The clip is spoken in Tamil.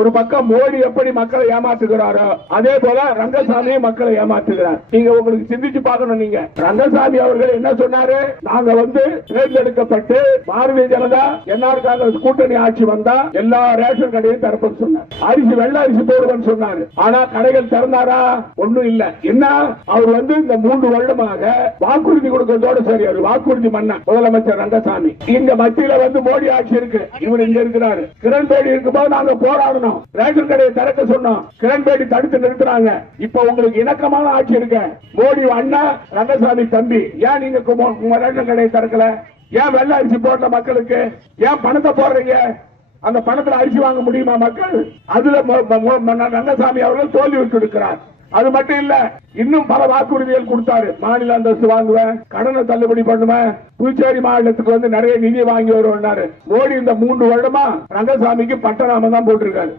ஒரு பக்கம் மோடி எப்படி மக்களை ஏமாற்றுகிறாரோ அதே போல ரங்கசாமி மக்களை ஏமாற்றுகிறார். நீங்க உங்களுக்கு சிந்திச்சு பார்க்கணும். நீங்க ரங்கசாமி அவர்கள் என்ன சொன்னாரு? நாங்க தேர்ந்தெடுக்கப்பட்டு பாரதிய ஜனதா என்ஆர் காங்கிரஸ் கூட்டணி ஆட்சி வந்தா எல்லா ரேஷன் கடையும் திறப்பது சொன்னார். அரிசி வெள்ள அரிசி போடுவேன்னு சொன்னாரு. ஆனா கடைகள் திறந்தாரா? ஒண்ணும் இல்ல. என்ன அவர் இந்த 3 வருடமாக வாக்குறுதி கொடுக்கிறதோட சரி, அவர் வாக்குறுதி மன்னன் முதலமைச்சர் ரங்கசாமி. இங்க மத்தியில மோடி ஆட்சி இருக்கு, இவர் இங்க இருக்கிறாரு. கிரண்பேடி இருக்கும்போது நாங்க போராடணும், ரேஷன் கடையை திறக்க சொன்னோம், கிரண்பேடி தடுத்து நிறுத்துறாங்க. இப்ப உங்களுக்கு இணக்கமான ஆட்சி இருக்கு. மோடி அண்ணா, ரங்கசாமி தம்பி, ஏன் நீங்க ரேஷன் கடையை திறக்கல? ஏன் வெள்ள அரிசி போடுற மக்களுக்கு ஏன் பணத்தை போடுறீங்க? அந்த பணத்துல அரிசி வாங்க முடியுமா மக்கள்? அதுல ரங்கசாமி அவர்கள் தோல்வி விட்டு இருக்கிறார். அது மட்டும் இல்ல, இன்னும் பல வாக்குறுதிகள் கொடுத்தாரு. மாநில அந்தஸ்து வாங்குவேன், கடனை தள்ளுபடி பண்ணுவேன், புதுச்சேரி மாநிலத்துக்கு நிறைய நிதி வாங்கி வருவாரு. மோடி இந்த 3 வருடமா ரங்கசாமிக்கு பட்டநாமம் தான் போட்டிருக்காரு.